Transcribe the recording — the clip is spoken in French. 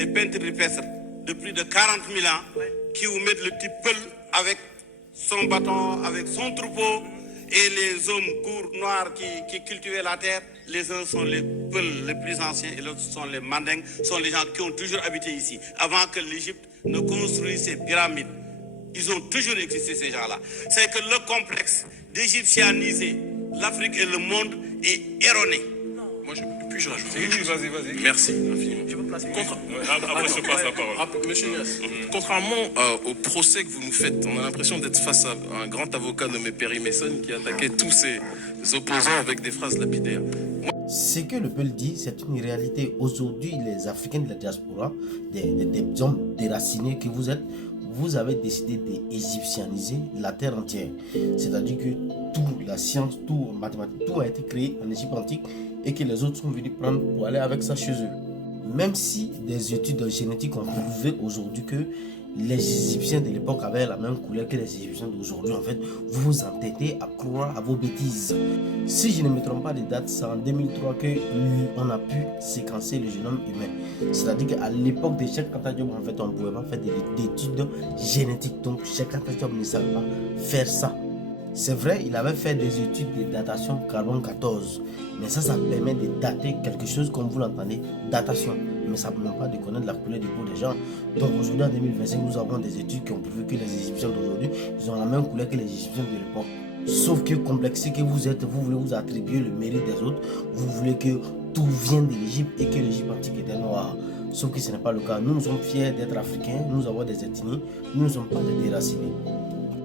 des peintres rupestres de plus de 40 000 ans qui vous mettent le type Peul avec son bâton, avec son troupeau, et les hommes courts noirs qui cultivaient la terre. Les uns sont les Peuls les plus anciens et les autres sont les Mandingues, sont les gens qui ont toujours habité ici. Avant que l'Égypte ne construise ses pyramides, ils ont toujours existé, ces gens-là. C'est que le complexe d'égyptianiser l'Afrique et le monde est erroné. Moi, puis-je rajouter Oui, vas-y. Merci infiniment. Je peux placer. Après, je passe la parole. Monsieur Nias, contrairement au procès que vous nous faites, on a l'impression d'être face à un grand avocat nommé Perry Mason qui attaquait tous ses opposants avec des phrases lapidaires. Ce que le Peul dit, c'est une réalité. Aujourd'hui, les Africains de la diaspora, des hommes déracinés que vous êtes, vous avez décidé d'égyptianiser la terre entière. C'est-à-dire que toute la science, tout mathématique, tout a été créé en Égypte antique et que les autres sont venus prendre pour aller avec ça chez eux. Même si des études génétiques ont prouvé aujourd'hui que les Égyptiens de l'époque avaient la même couleur que les Égyptiens d'aujourd'hui, en fait, vous vous entêtez à croire à vos bêtises. Si je ne me trompe pas des dates, c'est en 2003 qu'on a pu séquencer le génome humain. C'est-à-dire qu'à l'époque de Cheikh Anta Diop, en fait, on ne pouvait pas faire d'études génétiques. Donc, Cheikh Anta Diop ne savait pas faire ça. C'est vrai, il avait fait des études de datation carbone 14, mais ça permet de dater quelque chose comme vous l'entendez, datation. Mais ça ne permet pas de connaître la couleur de peau des gens. Donc aujourd'hui, en 2025, nous avons des études qui ont prouvé que les Égyptiens d'aujourd'hui, ils ont la même couleur que les Égyptiens de l'époque. Sauf que complexé que vous êtes, vous voulez vous attribuer le mérite des autres, vous voulez que tout vienne de l'Égypte et que l'Égypte antique était noire. Sauf que ce n'est pas le cas. Nous sommes fiers d'être africains, nous avons des ethnies, nous ne sommes pas des déracinés.